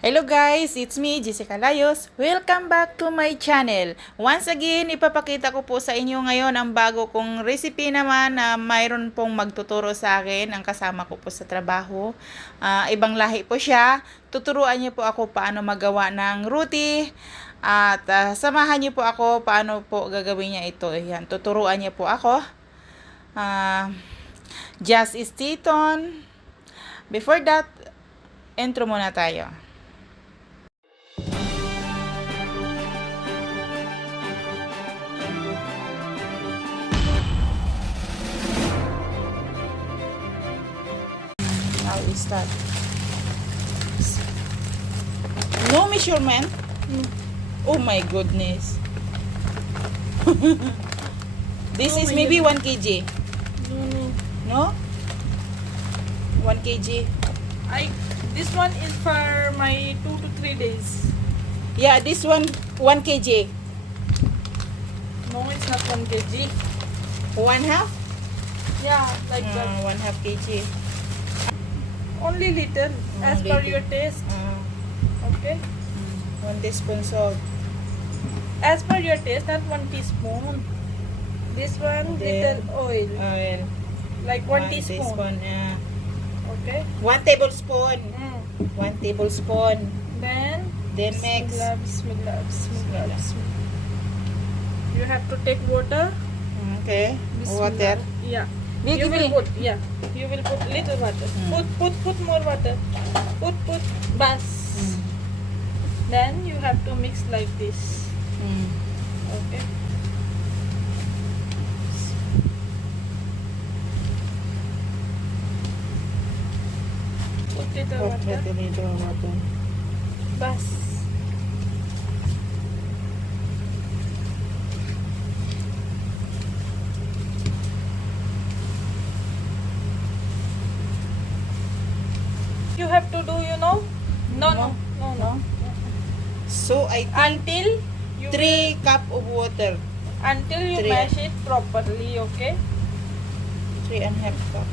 Hello guys, it's me, Jessica Layos. Welcome back to my channel. Once again, ipapakita ko po sa inyo ngayon ang bago kong recipe naman na mayroon pong magtuturo sa akin ang kasama ko po sa trabaho. Ibang lahi po siya. Tuturuan niyo po ako paano magawa ng roti. At samahan niyo po ako paano po gagawin niya ito. Ayan, tuturuan niyo po ako. Just stay tuned. Before that, intro muna tayo. Now we start. No measurement? Oh my goodness. This is maybe 1 kg. No? 1 kg. This one is for my 2 to 3 days. Yeah, this one 1 kg. No, it's not 1 kg. 1/2? Yeah, like that. 1/2 kg. Only little, as per your taste. Okay. 1 teaspoon salt. As per your taste, not 1 teaspoon. This one, Then, little oil. Oil. Like 1 teaspoon. Okay. 1 tablespoon. 1 tablespoon. Then Mix. Bismillah. You have to take water. Okay. Bismillah. Water. Yeah. Give You will me. put, yeah. You will put little water. Put more water. Put bas. Then you have to mix like this. Okay. Put little water. Bas. You have to do, you know? No. So I Until you 3 cup of water. until you Three. mash it properly, okay? 3.5 cup.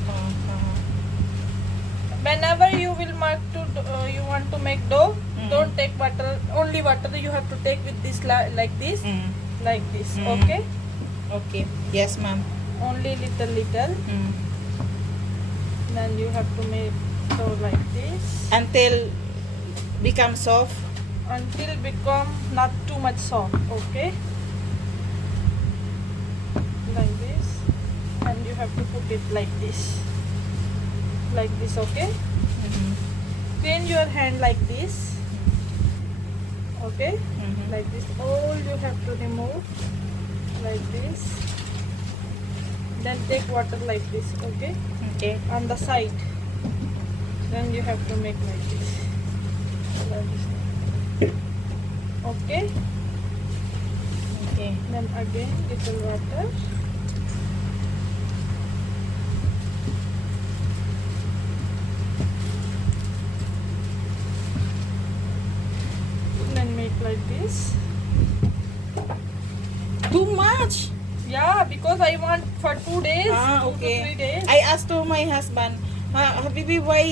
Whenever you will mark to you want to make dough, Mm. don't take water. Only water you have to take with this like this, like this. Mm. Okay? Okay. Yes, ma'am. Only little. Then you have to make dough like this Until become soft. until become not too much soft. Okay? Like this, and you have to put it like this. Like this, okay? Clean your hand like this. Okay? Like this. All you have to remove like this. Then take water like this, okay? Okay. On the side. Then you have to make like this. Like this. Okay? Okay. Then again little water. Then make like this. Too much. Yeah, because I want for 2 days, 2 to 3 days. I asked to my husband, Habibi, why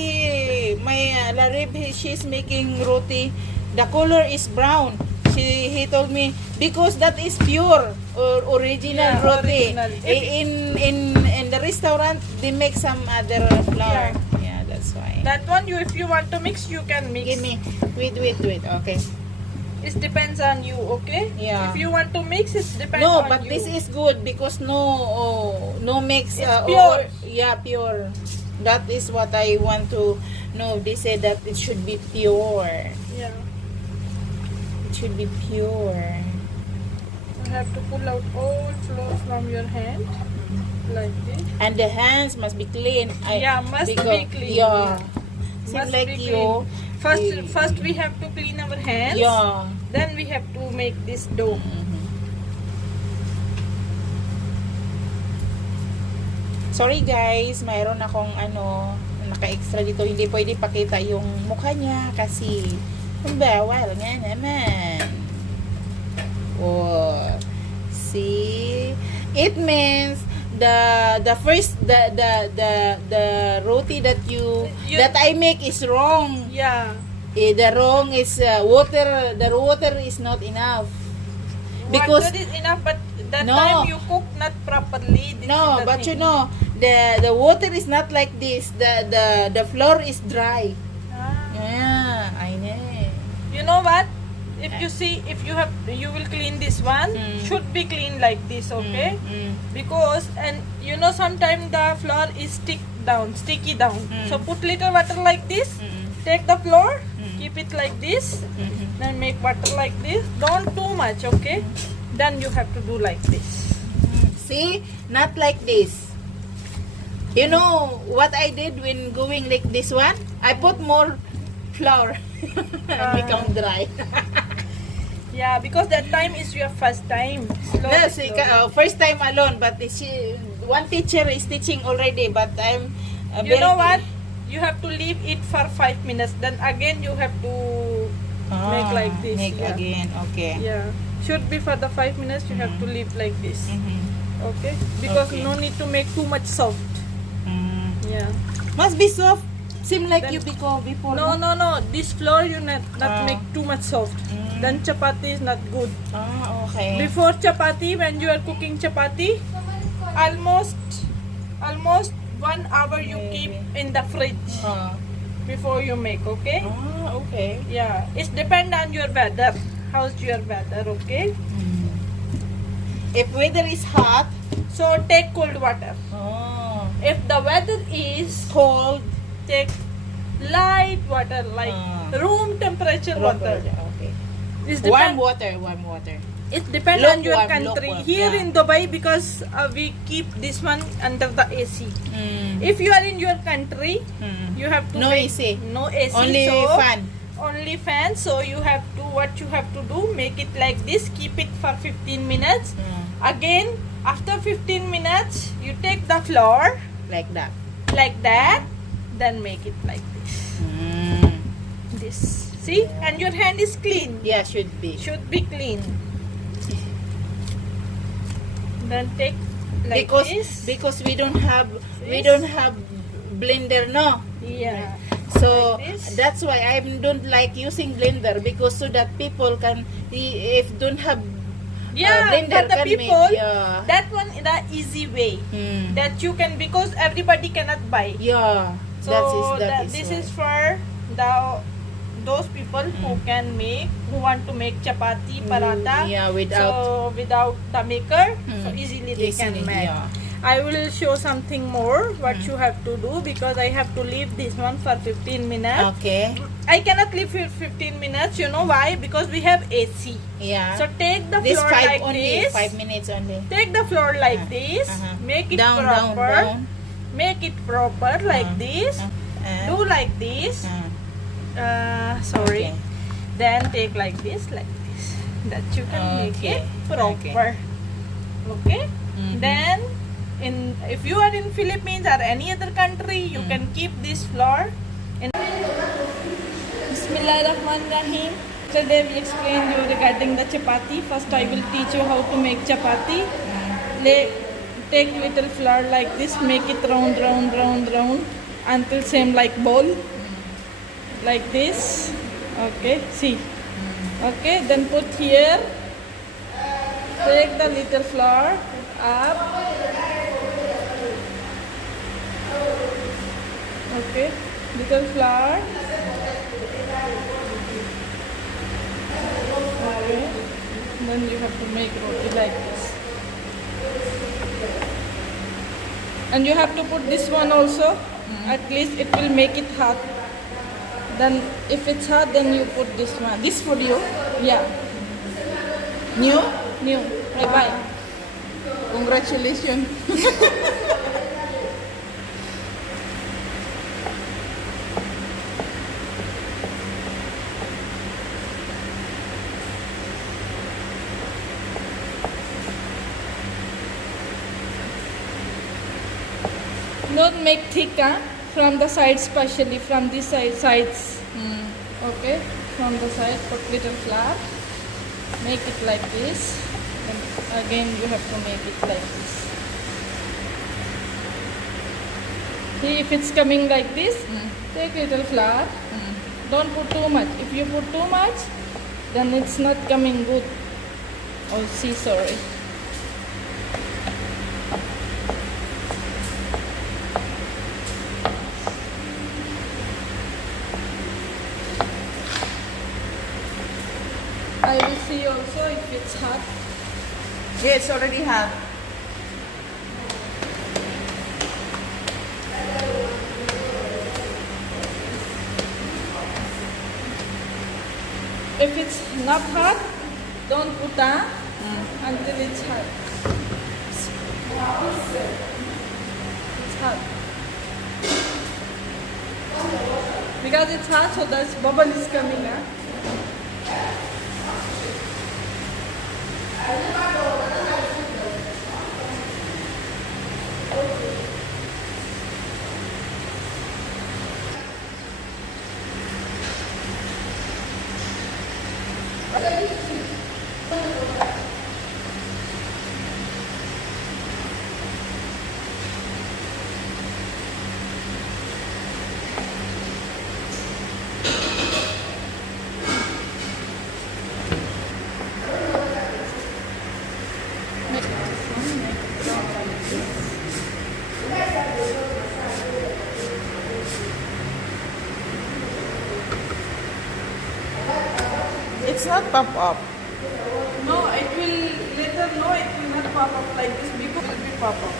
my Larib, she's making roti, the color is brown. He told me, because that is pure or original Yeah, roti. original. In the restaurant, they make some other flour. Yeah, that's why. That one, if you want to mix, you can mix. Give me, wait. Okay. It depends on you, okay? Yeah. If you want to mix, it depends No, on but you. this is good because no mix. It's pure. Yeah, pure. That is what I want to know. They said that it should be pure. Yeah. It should be pure. You have to pull out all flour from your hand, like this. And the hands must be clean. Yeah, must be clean. Yeah. Seems Must like be you. clean. First we have to clean our hands. Yeah. Then we have to make this dough. Sorry guys, mayroon akong naka-extra dito. Hindi pwede pakita yung mukha niya kasi bawal nga naman. Oh, see? It means the first the roti that You- that I make is wrong. Yeah. The wrong is water. The water is not enough. Because water is enough, but that No. time you cook not properly. This no, is the but you thing. know the water is not like this. The floor is dry. Ah. Yeah, I know. You know what? If you see, if you will clean this one. Should be clean like this, okay? Because and you know sometimes the flour is sticky down. So put little water like this. Take the flour, keep it like this. Then make water like this. Don't too much, okay? Then you have to do like this. See, not like this. You know what I did when going like this one? I put more flour and become dry. Yeah, because that time is your first time. Slowly, No, see, slowly. first time alone, but one teacher is teaching already, but I'm You know what? You have to leave it for 5 minutes. Then again you have to make like this. Make Yeah. again, okay. Yeah. Should be for the 5 minutes you have to leave like this. Mhm. Okay? Because Okay. no need to make too much soft. Yeah. Must be soft. Seem like Then- you before. No. This flour you not Ah. make too much soft. Then chapati is not good. Ah, okay. Before chapati, when you are cooking chapati, almost 1 hour you keep in the fridge before you make, okay? Okay. Yeah, it depend on your weather. How's your weather, okay? If weather is hot, So take cold water. If the weather is cold, take light water, like room temperature water. Okay. It's Warm depend, water. it depends on your Lukewarm, country. lukewarm, Here yeah. in Dubai, because we keep this one under the AC. If you are in your country, you have to No make AC. no AC. Only so fan. Only fan. So you have to what you have to do, make it like this, keep it for 15 minutes. Again, after 15 minutes, you take the flour Like that. like that, then make it like this. This. See? And your hand is clean. Yeah, should be. Should be clean. Then take like this. Because we don't have blender, no. Yeah. So Like this. that's why I don't like using blender, because so that people can, if don't have Yeah, blender for the can people, make, yeah. that one is the easy way. That you can, because everybody cannot buy. Yeah, So that is this why. is for those people who can make, who want to make chapati, paratha. yeah, So without the maker, so Mm. easily they can Easily, make. yeah. I will show something more what you have to do, because I have to leave this one for 15 minutes. Okay. I cannot leave for 15 minutes. You know why? Because we have AC. Yeah. So take the This flour 5 like only, this. 5 minutes only. Take the flour like this. Make it Down, proper. down. Make it proper like this. Uh, Do like this. Sorry. Okay. Then take like this, that you can make Okay. it proper. Okay. Then if you are in Philippines or any other country, you can keep this flour in. Bismillahirrahmanirrahim. Today we explain you regarding the chapati. First I will teach you how to make chapati. Take little flour like this, make it round until same like ball. Like this. Okay, see. Okay, then put here. Take the little flour up. Okay, little flour. Okay, then you have to make roti like this. And you have to put this one also. At least it will make it hot. Then if it's hot, then you put this one. This for you. Yeah. New? New. Bye bye. Congratulations. Don't make thick, huh? From the sides, especially from this sides. Okay, from the side, put little flour. Make it like this. Then again, you have to make it like this. See, if it's coming like this, take little flour. Don't put too much. If you put too much, then it's not coming good. Oh, see, sorry. I will see also if it's hot. Yeah, it's already hot. If it's not hot, don't put on until it's hot. It's hot. Because it's hot, so the bubble is coming out. It's not pop up. No, it will later. No, it will not pop up like this because it will be pop up.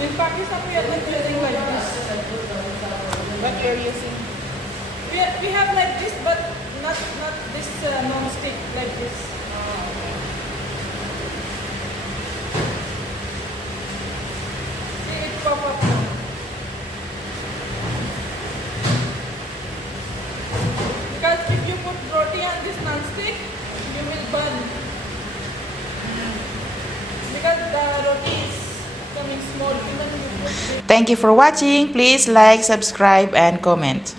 In Pakistan, we are not using like this. What you're using? We have like this, but not this non-stick like this. See, it pop up now. Because if you put roti on this non-stick, you will burn. Because the roti is coming small. Even if you put Thank you for watching. Please like, subscribe, and comment.